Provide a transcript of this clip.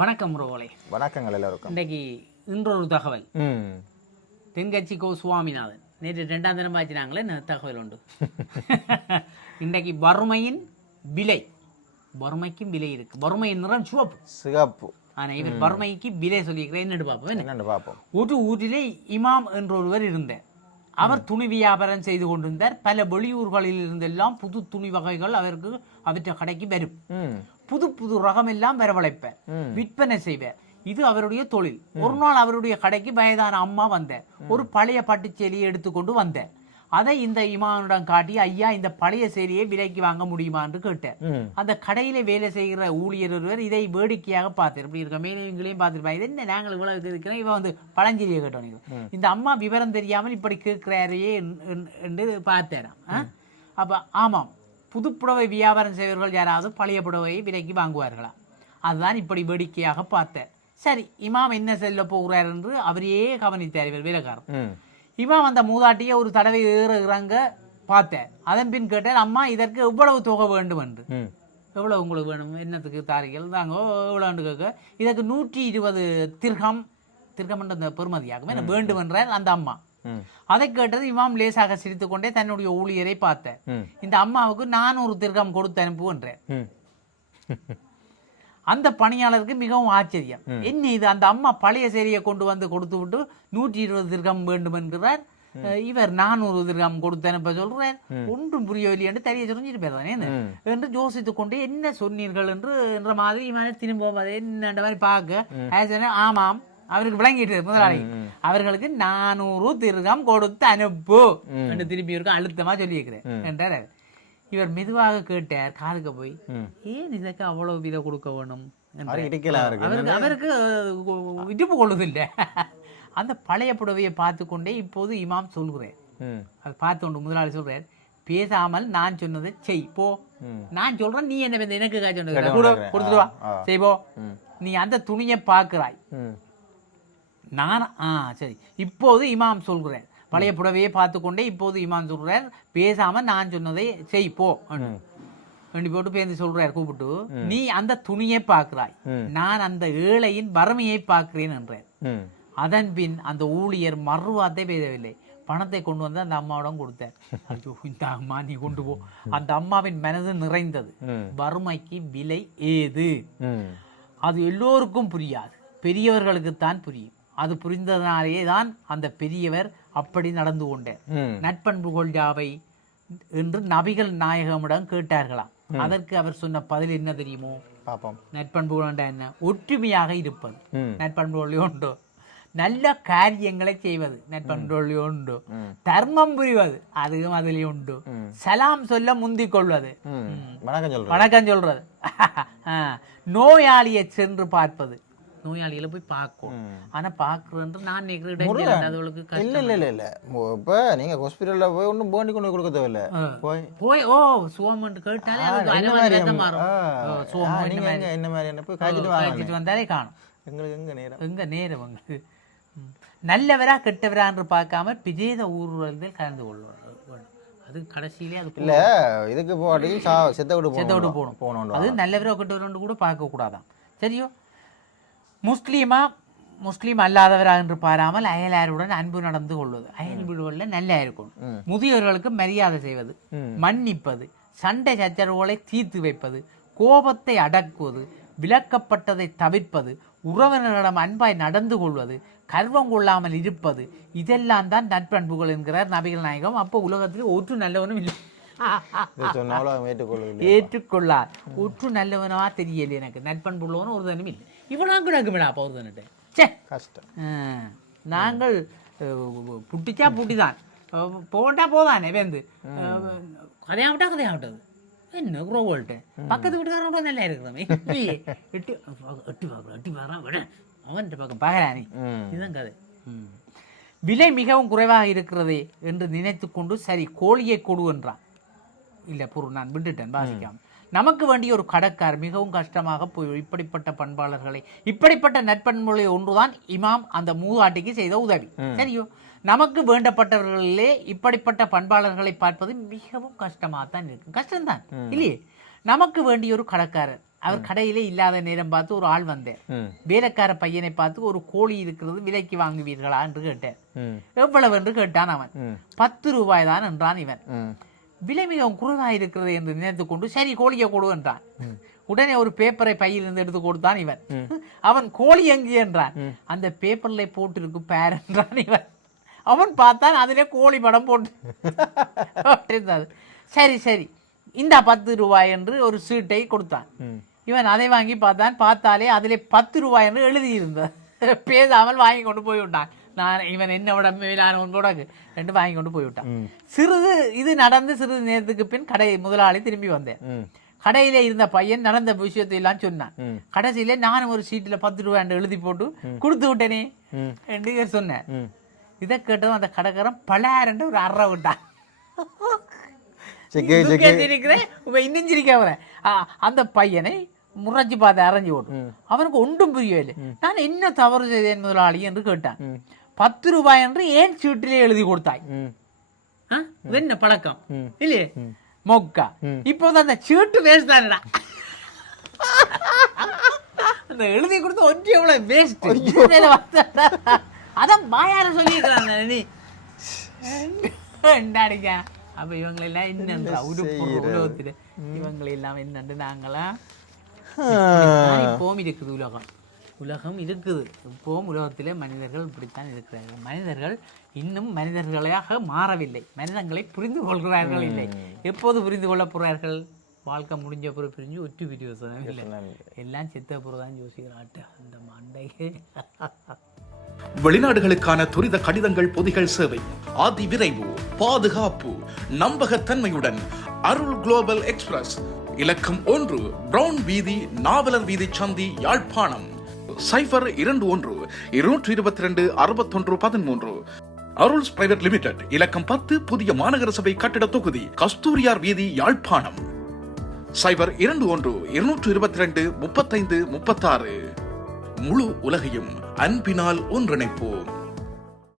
வணக்கம் ரோலை. வணக்கங்கள் எல்லாருக்கும். இன்றொரு தகவல். தென்கட்சி கோ சுவாமிநாதன் நேற்று 2ஆம் தினம் ஆச்சுனாங்களே தகவல் உண்டு. இன்றைக்கு வறுமையின் விலை, வறுமைக்கும் விலை இருக்கு. வறுமையின் நிறம் சிவப்பு. ஆனால் இவர் வறுமைக்கு விலை சொல்லியிருக்கிறேன். என்னென்னு பார்ப்போம். ஒரு ஊரிலே இமாம் என்ற ஒருவர் இருந்தார். அவர் துணி வியாபாரம் செய்து கொண்டிருந்தார். பல வெளியூர்களில் இருந்தெல்லாம் புது துணி வகைகள் அவற்றை கடைக்கு வரும். புது புது ரகம் எல்லாம் வரவழைப்பார், விற்பனை செய்வார். இது அவருடைய தொழில். ஒரு நாள் அவருடைய கடைக்கு வயதான அம்மா வந்தார். ஒரு பழைய பட்டுச்சேலியை எடுத்துக்கொண்டு வந்தார். அதை இந்த இமாமிடம் காட்டி, ஐயா இந்த பழைய சேலையை விலைக்கு வாங்க முடியுமா என்று கேட்டார். அந்த கடையில வேலை செய்கிற ஊழியர் ஒருவர் இதை வேடிக்கையாக பார்த்தார். இப்படி இருக்க மேலையும் பார்த்துருப்பாங்க. இது என்ன நாங்கள் இவ்வளவு இருக்கிறோம், இவன் வந்து பழஞ்செலியை கேட்டோம். இந்த அம்மா விவரம் தெரியாமல் இப்படி கேட்கிறாரே என்று பார்த்தாராம். அப்ப ஆமாம், புது புடவை வியாபாரம் செய்வர்கள் யாராவது பழைய புடவையை விலைக்கு வாங்குவார்களா? அதுதான் இப்படி வேடிக்கையாக பார்த்தார். சரி, இமாம் என்ன செல்ல போகிறார் என்று அவரையே கவனித்தார் இவர் வேலைக்காரன். இமாம் அந்த மூதாட்டியை ஒரு தடவை இறங்க பார்த்தார். அதன் பின் கேட்டார், அம்மா இதற்கு எவ்வளவு தொகை வேண்டும் என்று. எவ்வளவு உங்களுக்கு வேணும், என்னத்துக்கு தாரிகள் தாங்க எவ்வளவு கேட்க, இதற்கு 120 திர்கம் என்ற அந்த பெருமதியாகும் என்ன வேண்டும் என்றால் அந்த அம்மா. அதை கேட்டது இமாம் லேசாக சிரித்துக் கொண்டே தன்னுடைய ஊழியரை பார்த்தார். இந்த அம்மாவுக்கு 400 திர்கம் கொடுத்து அனுப்பு என்றார். அந்த பணியாளருக்கு மிகவும் ஆச்சரியம். என்ன இது, அந்த அம்மா பழைய சேரியை கொண்டு வந்து கொடுத்து விட்டு 120 திர்கம் வேண்டும் என்கிறார், இவர் 400 திர்கம் கொடுத்து அனுப்ப சொல்றார். ஒன்றும் புரியவில்லை என்று தெரிய சொல்லிட்டு போயிருந்தானே என்று யோசித்துக் கொண்டு என்ன சொன்னீர்கள் என்ற மாதிரி திரும்ப என்ன மாதிரி பார்க்க, ஆமாம் அவருக்கு விளங்கிட்டு முதலாளி அவர்களுக்கு 400 திர்கம் கொடுத்து அனுப்பு என்று திரும்பி இருக்க அழுத்தமா சொல்லி இருக்கிறேன் என்றார். இவர் மெதுவாக கேட்டார், காதுக்க போய், ஏன் இதற்கு அவ்வளவு விலை கொடுக்க வேணும்? அவருக்கு இடுப்பு கொள்ளுதில்லை. அந்த பழைய புடவையை பார்த்து கொண்டே இப்போது இமாம் சொல்கிறேன். அதை பார்த்து கொண்டு முதலாளி சொல்றார், பேசாமல் நான் சொன்னதை செய் போ. நான் சொல்றேன், நீ என்ன எனக்கு சொன்னது கொடுத்துட்டு வா, செய்வோ. நீ அந்த துணியை பார்க்கிறாய், நான் சரி. இப்போது இமாம் சொல்கிறேன், பழைய புடவையை பார்த்து கொண்டே இப்போது இமாம் சொல்றார், பேசாம நான் சொன்னதை செய் போ. ரெண்டு போட்டு பேருந்து சொல்றார் கூப்பிட்டு, நீ அந்த துணியை பார்க்கிறாய், நான் அந்த ஏழையின் வறுமையை பார்க்கிறேன் என்றார். அதன் பின் அந்த ஊழியர் மறுவார்த்தை பேசவில்லை. பணத்தை கொண்டு வந்து அந்த அம்மாவிடம் கொடுத்தார். ஐயோ, இந்த அம்மா நீ கொண்டு போ. அந்த அம்மாவின் மனது நிறைந்தது. வறுமைக்கு விலை ஏது, அது எல்லோருக்கும் புரியாது, பெரியவர்களுக்குத்தான் புரியும். அது புரிந்ததனாலேயே தான் அந்த பெரியவர் அப்படி நடந்து கொண்டார். நட்பண்புகள் யாவை என்று நபிகள் நாயகமிடம் கேட்டார்களாம். அதற்கு அவர் சொன்ன பதில் என்ன தெரியுமோ? நட்பண்புகள் என்ன? ஒற்றுமையாக இருப்பது நட்பண்புகள் உண்டு, நல்ல காரியங்களை செய்வது நட்பண்புகள் உண்டு, தர்மம் புரிவது அதுவும் அதிலே உண்டு, சலாம் சொல்ல முந்திக் கொள்வது, வணக்கம் சொல்றது, நோயாளியை சென்று பார்ப்பது. நோயாளிகளை போய் பார்க்கணும். ஆனா பாக்குறது நான் இப்ப நீங்க ஹாஸ்பிட்டல்ல போய் ஒன்னும் போண்டி கொண்டு கொடுக்க தேவையில்ல. போய் சோமன் கேட்டாலே என்ன மாதிரி போய் காய்ச்சிட்டு வந்தாலே காணும். எங்களுக்கு எங்க நேரம் உங்களுக்கு நல்லவரா கெட்டவரா என்று பார்க்காம பிஜேத ஊர்வலத்தில் கலந்து கொள்வார். அது கடைசியிலே அது இல்ல, இதுக்கு போட்டி செத்த விட்டு போகணும். அது நல்லவரா கெட்டவரா கூட பார்க்க கூடாதான். சரியோ? முஸ்லீம் அல்லாதவராக என்று பாராமல் அயலாருடன் அன்பு நடந்து கொள்வது, அயல் வீடுகளில் நல்லா இருக்கணும். முதியவர்களுக்கு மரியாதை செய்வது, மன்னிப்பது, சண்டை சச்சரவுகளை தீர்த்து வைப்பது, கோபத்தை அடக்குவது, விலக்கப்பட்டதை தவிர்ப்பது, உறவினர்களிடம் அன்பாய் நடந்து கொள்வது, கர்வம் கொள்ளாமல் இருப்பது, இதெல்லாம் தான் நட்பண்புகள் என்கிறார் நபிகள் நாயகம். அப்போ உலகத்தில் ஒற்று நல்லவனும் இல்லை, ஏற்றுக்கொள்ளார். ஒற்று நல்லவனா தெரியல எனக்கு, நட்பண்புள்ளவனும் ஒரு தனும் இல்லை. இவனாம் கிடக்குமேடா அப்போ ஒரு தன்னுட்டு. சே கஷ்டம். நாங்கள் புட்டிச்சா புட்டிதான், போட்டா போதானே வேந்து கதையாவிட்டா கதையாவிட்டது என்ன குரோவோல்ட்டு பக்கத்து வீட்டுக்காரோட நல்லா இருக்கிறோமே. எட்டி பார்க்குறான் விட அவன்கிட்ட பக்கம் பார்க்கறானே, இதுதான் கதை. விலை மிகவும் குறைவாக இருக்கிறதே என்று நினைத்து கொண்டு சரி கோழியை கொடு என்றான். இல்லை பொருள் நான் விட்டுட்டேன் வாசிக்காம. நமக்கு வேண்டிய ஒரு கடற்கார் மிகவும் கஷ்டமாக போய் இப்படிப்பட்ட பண்பாளர்களை, இப்படிப்பட்ட நட்பண்புகளை ஒன்றுதான் இமாம் அந்த மூதாட்டிக்கு செய்த உதவி. சரியோ? நமக்கு வேண்டப்பட்டவர்களிலே இப்படிப்பட்ட பண்பாளர்களை பார்ப்பது மிகவும் கஷ்டமாக தான் இருக்கு. கஷ்டம்தான் இல்லையே? நமக்கு வேண்டிய ஒரு கடற்காரர், அவர் கடையிலே இல்லாத நேரம் பார்த்து ஒரு ஆள் வந்தேன். வேலைக்கார பையனை பார்த்து ஒரு கோழி இருக்கிறது விலைக்கு வாங்குவீர்களா என்று கேட்டேன். எவ்வளவு என்று கேட்டான் அவன். 10 ரூபாய் தான் என்றான் இவன். விலை மிகவும் குறைவாக இருக்கிறது என்று நினைத்து கொண்டு சரி கோழியை கொடு என்றான். உடனே ஒரு பேப்பரை பையிலிருந்து எடுத்து கொடுத்தான் இவன். அவன் கோழி எங்கே என்றான். அந்த பேப்பர்ல போட்டிருக்கு பேர் என்றான் இவன். அவன் பார்த்தான் அதிலே கோழி படம் போட்டு சரி சரி இந்த 10 ரூபாய் என்று ஒரு சீட்டை கொடுத்தான். இவன் அதை வாங்கி பார்த்தாலே அதிலே 10 ரூபாய் என்று எழுதியிருந்தது. பேசாமல் வாங்கி கொண்டு போய்விட்டான். இவன் என்னோட மேலான ஒன்றோட ரெண்டு வாங்கி கொண்டு போய்விட்டான். இது நடந்து சிறிது நேரத்துக்கு பின் கடை முதலாளி திரும்பி வந்தேன். கடையில இருந்த பையன் நடந்த விஷயத்தை எல்லாம் சொன்னான். கடைசியில நானும் ஒரு சீட்டுல 10 ரூபாய் என்று எழுதி போட்டு கொடுத்து விட்டேனே என்று சொன்னேன். இதை கேட்டதும் அந்த கடைக்காரன் பலாரண்டு ஒரு அற விட்டான். அந்த பையனை முறைச்சு பார்த்து அரைஞ்சி ஓட்டும். அவனுக்கு ஒன்றும் புரியவில்லை. நான் என்ன தவறு செய்தேன் முதலாளி என்று கேட்டான். 10 ரூபாய் என்று ஏன் சீட்டிலே எழுதி கொடுத்தாய்? என்ன பழக்கம் இல்லையே மொக்கா. இப்போது அந்த சீட்டு வேஸ்ட் தானடா. அந்த எழுதி கொடுத்து ஒன்று எவ்வளவு வேஸ்ட். அதான் பாயார சொல்லியிருக்கிறாங்க நீ அடிக்க. அப்ப இவங்களெல்லாம் என்னன்றா உடுப்பு உலகத்துல இவங்களெல்லாம் என்னன்று நாங்களாம் இப்பவும் இருக்குது. உலகம் இருக்குது. இப்பவும் உலகத்திலே மனிதர்கள் இப்படித்தான் இருக்கிறார்கள். மனிதர்கள் இன்னும் மனிதர்களாக மாறவில்லை. மனிதங்களை புரிந்து கொள்கிறார்கள் இல்லை. எப்போது புரிந்து கொள்ள போறார்கள்? வாழ்க்கை முடிஞ்ச பிறகு பிரிஞ்சு ஒற்று பிரிவு இல்லை. எல்லாம் செத்த பிறகுதான் யோசிக்கிறாட்டு அந்த மண்டைக்கு. வெளிநாடுகளுக்கான துரித கடிதங்கள் பொதிகள் சேவை, அதி விரைவு, பாதுகாப்பு, நம்பகத்தன்மையுடன் அருள் குளோபல் எக்ஸ்பிரஸ், இலக்கம் 1, பிரவுன் வீதி, நாவலர் வீதி சந்தி, யாழ்ப்பாணம். 0112226113. அருள்ஸ் பிரைவேட் லிமிடெட், இலக்கம் 10, புதிய மாநகர சபை கட்டிட தொகுதி, கஸ்தூரியார் வீதி, யாழ்ப்பாணம். 0112223536. முழு உலகையும் அன்பினால் ஒன்றிணைப்போம்.